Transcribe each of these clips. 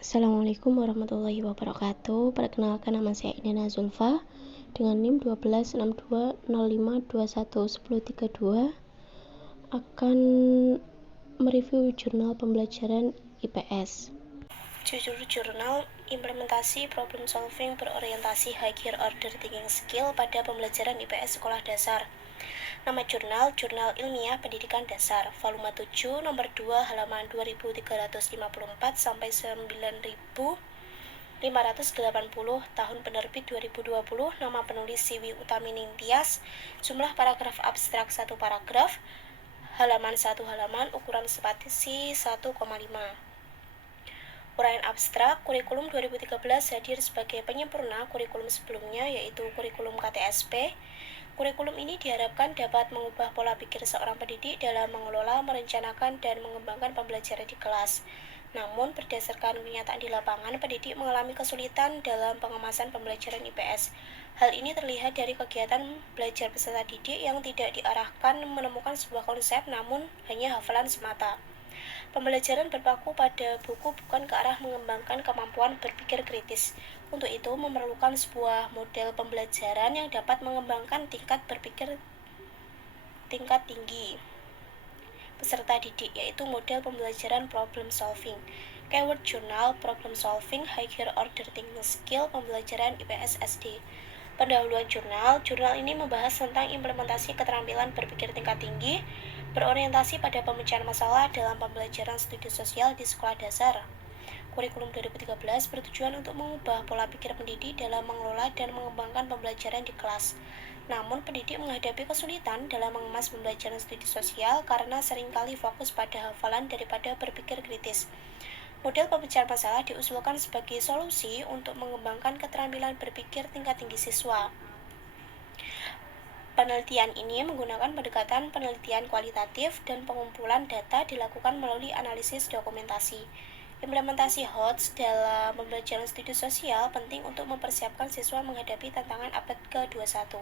Assalamualaikum warahmatullahi wabarakatuh. Perkenalkan, nama saya Indana Zulfa dengan NIM 126205211032 akan mereview jurnal pembelajaran IPS. Jurnal implementasi problem solving berorientasi higher order thinking skill pada pembelajaran IPS sekolah dasar. Nama jurnal ilmiah pendidikan dasar, volume 7, nomor 2, halaman 2354 sampai 9580, tahun penerbit 2020, nama penulis Siwi Utami Ningtyas, jumlah paragraf abstrak 1 paragraf, halaman 1 halaman, ukuran spasi 1,5. Uraian abstrak, kurikulum 2013 hadir sebagai penyempurna kurikulum sebelumnya, yaitu kurikulum KTSP. Kurikulum ini diharapkan dapat mengubah pola pikir seorang pendidik dalam mengelola, merencanakan, dan mengembangkan pembelajaran di kelas. Namun, berdasarkan kenyataan di lapangan, pendidik mengalami kesulitan dalam pengemasan pembelajaran IPS. Hal ini terlihat dari kegiatan belajar peserta didik yang tidak diarahkan menemukan sebuah konsep, namun hanya hafalan semata. Pembelajaran berpaku pada buku bukan ke arah mengembangkan kemampuan berpikir kritis. Untuk itu, memerlukan sebuah model pembelajaran yang dapat mengembangkan tingkat berpikir tingkat tinggi peserta didik, yaitu model pembelajaran problem solving. Keyword jurnal problem solving higher order thinking skill pembelajaran IPS SD. Pendahuluan jurnal ini membahas tentang implementasi keterampilan berpikir tingkat tinggi, berorientasi pada pemecahan masalah dalam pembelajaran studi sosial di sekolah dasar. Kurikulum 2013 bertujuan untuk mengubah pola pikir pendidik dalam mengelola dan mengembangkan pembelajaran di kelas. Namun, pendidik menghadapi kesulitan dalam mengemas pembelajaran studi sosial karena seringkali fokus pada hafalan daripada berpikir kritis. Model pemecahan masalah diusulkan sebagai solusi untuk mengembangkan keterampilan berpikir tingkat tinggi siswa. Penelitian ini menggunakan pendekatan penelitian kualitatif dan pengumpulan data dilakukan melalui analisis dokumentasi. Implementasi HOTS dalam pembelajaran studi sosial penting untuk mempersiapkan siswa menghadapi tantangan abad ke-21.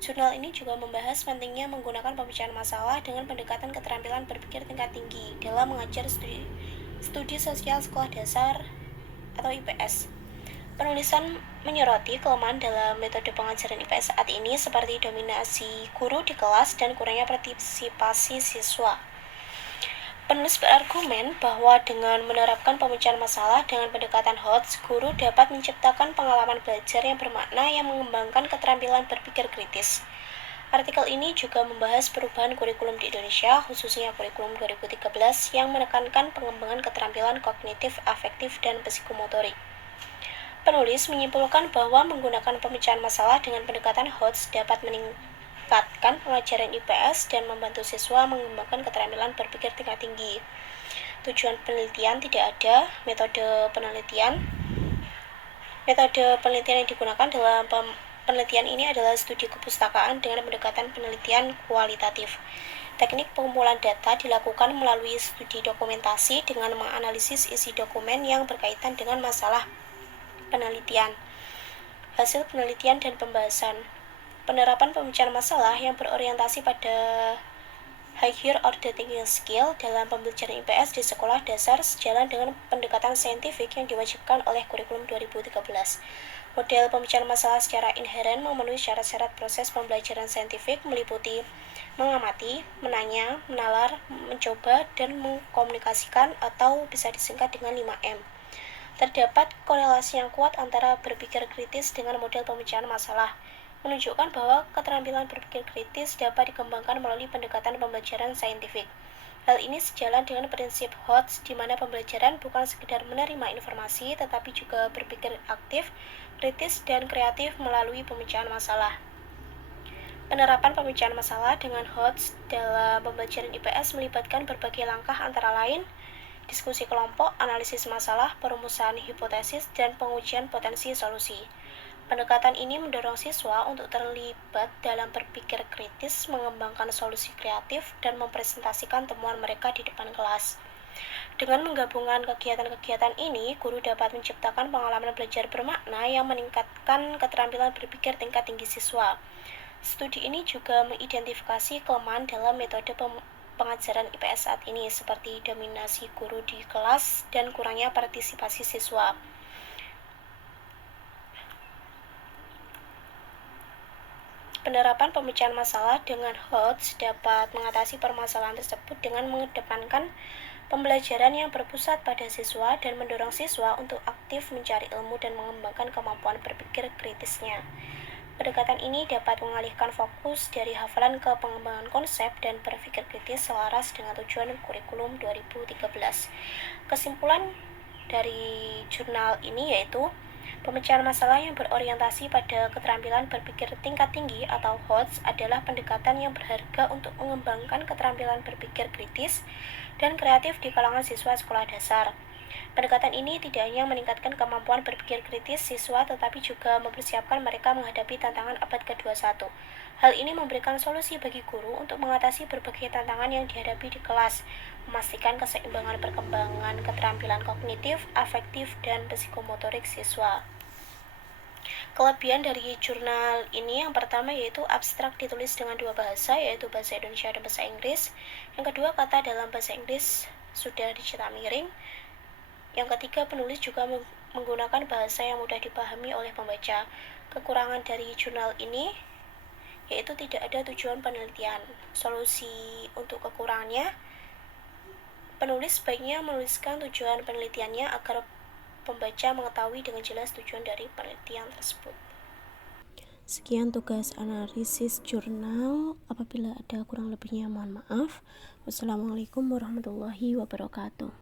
Jurnal ini juga membahas pentingnya menggunakan pemecahan masalah dengan pendekatan keterampilan berpikir tingkat tinggi dalam mengajar studi sosial sekolah dasar atau IPS. Penulisan menyoroti kelemahan dalam metode pengajaran IPS saat ini seperti dominasi guru di kelas dan kurangnya partisipasi siswa. Penulis berargumen bahwa dengan menerapkan pemecahan masalah dengan pendekatan HOTS, guru dapat menciptakan pengalaman belajar yang bermakna yang mengembangkan keterampilan berpikir kritis. Artikel ini juga membahas perubahan kurikulum di Indonesia, khususnya kurikulum 2013 yang menekankan pengembangan keterampilan kognitif, afektif, dan psikomotorik. Penulis menyimpulkan bahwa menggunakan pemecahan masalah dengan pendekatan HOTS dapat meningkatkan pengajaran IPS dan membantu siswa mengembangkan keterampilan berpikir tingkat tinggi. Tujuan penelitian tidak ada. Metode penelitian yang digunakan dalam penelitian ini adalah studi kepustakaan dengan pendekatan penelitian kualitatif. Teknik pengumpulan data dilakukan melalui studi dokumentasi dengan menganalisis isi dokumen yang berkaitan dengan masalah penelitian. Hasil penelitian dan pembahasan. Penerapan pemecahan masalah yang berorientasi pada higher order thinking skill dalam pembelajaran IPS di sekolah dasar sejalan dengan pendekatan saintifik yang diwajibkan oleh kurikulum 2013. Model pemecahan masalah secara inheren memenuhi syarat-syarat proses pembelajaran saintifik meliputi mengamati, menanya, menalar, mencoba, dan mengkomunikasikan atau bisa disingkat dengan 5M. Terdapat korelasi yang kuat antara berpikir kritis dengan model pemecahan masalah, menunjukkan bahwa keterampilan berpikir kritis dapat dikembangkan melalui pendekatan pembelajaran saintifik. Hal ini sejalan dengan prinsip HOTS, di mana pembelajaran bukan sekedar menerima informasi, tetapi juga berpikir aktif, kritis, dan kreatif melalui pemecahan masalah. Penerapan pemecahan masalah dengan HOTS dalam pembelajaran IPS melibatkan berbagai langkah antara lain diskusi kelompok, analisis masalah, perumusan hipotesis, dan pengujian potensi solusi. Pendekatan ini mendorong siswa untuk terlibat dalam berpikir kritis, mengembangkan solusi kreatif, dan mempresentasikan temuan mereka di depan kelas. Dengan menggabungkan kegiatan-kegiatan ini, guru dapat menciptakan pengalaman belajar bermakna yang meningkatkan keterampilan berpikir tingkat tinggi siswa. Studi ini juga mengidentifikasi kelemahan dalam metode pengajaran IPS saat ini, seperti dominasi guru di kelas dan kurangnya partisipasi siswa. Penerapan pemecahan masalah dengan HOTS dapat mengatasi permasalahan tersebut dengan mengedepankan pembelajaran yang berpusat pada siswa dan mendorong siswa untuk aktif mencari ilmu dan mengembangkan kemampuan berpikir kritisnya. Pendekatan ini dapat mengalihkan fokus dari hafalan ke pengembangan konsep dan berpikir kritis selaras dengan tujuan kurikulum 2013. Kesimpulan dari jurnal ini yaitu pemecahan masalah yang berorientasi pada keterampilan berpikir tingkat tinggi atau HOTS adalah pendekatan yang berharga untuk mengembangkan keterampilan berpikir kritis dan kreatif di kalangan siswa sekolah dasar. Pendekatan ini tidak hanya meningkatkan kemampuan berpikir kritis siswa, tetapi juga mempersiapkan mereka menghadapi tantangan abad ke-21. Hal ini memberikan solusi bagi guru untuk mengatasi berbagai tantangan yang dihadapi di kelas, memastikan keseimbangan perkembangan keterampilan kognitif, afektif, dan psikomotorik siswa. Kelebihan dari jurnal ini yang pertama yaitu abstrak ditulis dengan dua bahasa, yaitu bahasa Indonesia dan bahasa Inggris. Yang kedua, kata dalam bahasa Inggris sudah dicetak miring. Yang ketiga, penulis juga menggunakan bahasa yang mudah dipahami oleh pembaca. Kekurangan dari jurnal ini yaitu tidak ada tujuan penelitian. Solusi untuk kekurangannya, penulis sebaiknya menuliskan tujuan penelitiannya agar pembaca mengetahui dengan jelas tujuan dari penelitian tersebut. Sekian tugas analisis jurnal. Apabila ada kurang lebihnya mohon maaf. Wassalamualaikum warahmatullahi wabarakatuh.